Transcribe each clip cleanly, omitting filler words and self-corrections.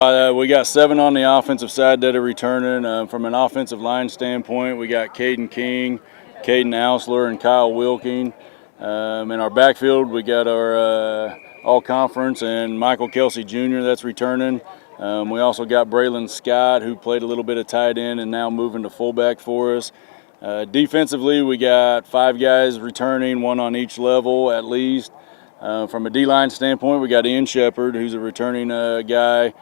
We got 7 on the offensive side that are returning. From an offensive line standpoint, we got Caden King, Caden Ausler, and Kyle Wilking. In our backfield, we got our all-conference and Michael Kelsey Jr. that's returning. We also got Braylon Scott, who played a little bit of tight end and now moving to fullback for us. Defensively, we got 5 guys returning, 1 on each level at least. From a D-line standpoint, we got Ian Shepard, who's a returning guy.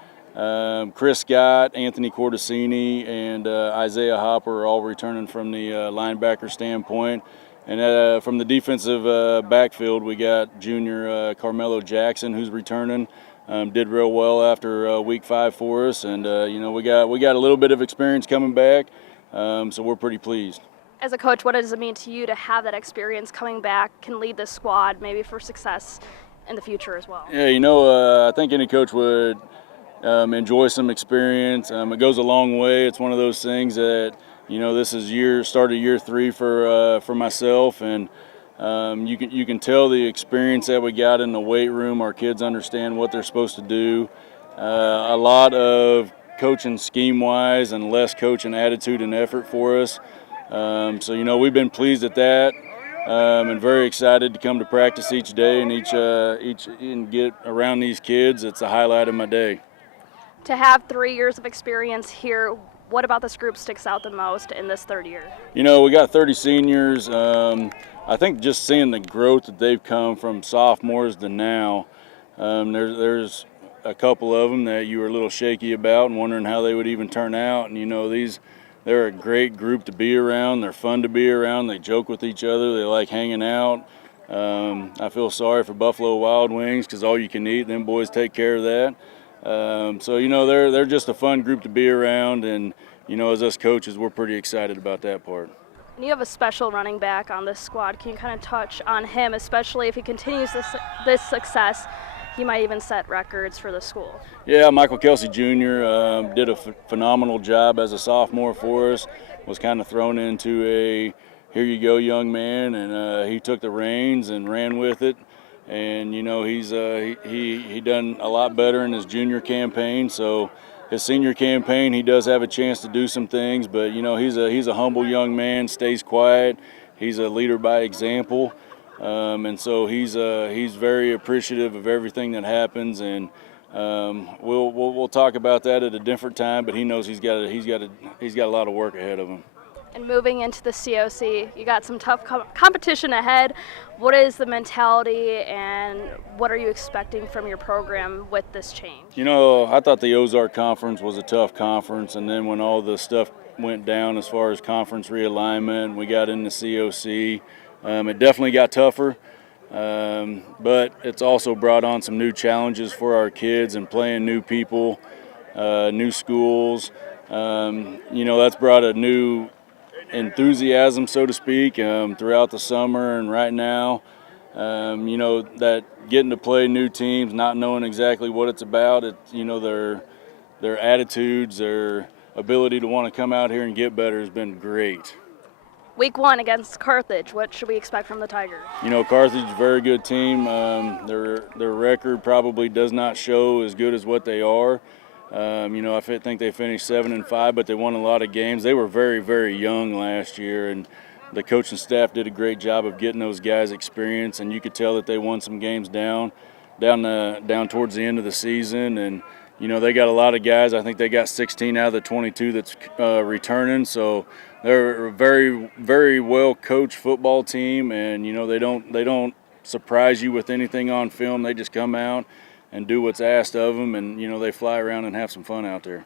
Chris Scott, Anthony Cortesini, and Isaiah Hopper are all returning from the linebacker standpoint. And from the defensive backfield, we got junior Carmelo Jackson, who's returning. Did real well after week 5 for us, and we got a little bit of experience coming back, so we're pretty pleased. As a coach, what does it mean to you to have that experience coming back, can lead this squad maybe for success in the future as well? Yeah, I think any coach would enjoy some experience. It goes a long way. It's one of those things that, this is start of year 3 for myself, and you can tell the experience that we got in the weight room. Our kids understand what they're supposed to do. A lot of coaching scheme-wise and less coaching attitude and effort for us. So we've been pleased at that, and very excited to come to practice each day and and get around these kids. It's a highlight of my day. To have 3 years of experience here, what about this group sticks out the most in this third year? We got 30 seniors. I think just seeing the growth that they've come from sophomores to now, there's a couple of them that you were a little shaky about and wondering how they would even turn out. And they're a great group to be around. They're fun to be around. They joke with each other. They like hanging out. I feel sorry for Buffalo Wild Wings because all you can eat. Them boys take care of that. So they're just a fun group to be around, and as us coaches, we're pretty excited about that part. And you have a special running back on this squad. Can you kind of touch on him, especially if he continues this success? He might even set records for the school. Yeah, Michael Kelsey Jr. Did a phenomenal job as a sophomore for us. Was kind of thrown into a here you go, young man, and he took the reins and ran with it. And he's he done a lot better in his junior campaign. So his senior campaign, he does have a chance to do some things. But he's a humble young man, stays quiet. He's a leader by example. And so he's very appreciative of everything that happens, and we'll talk about that at a different time. But he knows he's got a lot of work ahead of him. And moving into the COC, you got some tough competition ahead. What is the mentality, and what are you expecting from your program with this change? I thought the Ozark Conference was a tough conference, and then when all the stuff went down as far as conference realignment, we got into COC. It definitely got tougher, but it's also brought on some new challenges for our kids and playing new people, new schools. That's brought a new enthusiasm, so to speak, throughout the summer and right now. That getting to play new teams, not knowing exactly what it's about, their attitudes, their ability to want to come out here and get better has been great. Week 1 against Carthage, what should we expect from the Tigers? Carthage is a very good team. Their record probably does not show as good as what they are. I think they finished 7-5, but they won a lot of games. They were very, very young last year, and the coaching staff did a great job of getting those guys experience, and you could tell that they won some games down towards the end of the season. And they got a lot of guys. I think they got 16 out of the 22 that's returning. So they're a very, very well coached football team, and they don't surprise you with anything on film. They just come out and do what's asked of them, and they fly around and have some fun out there.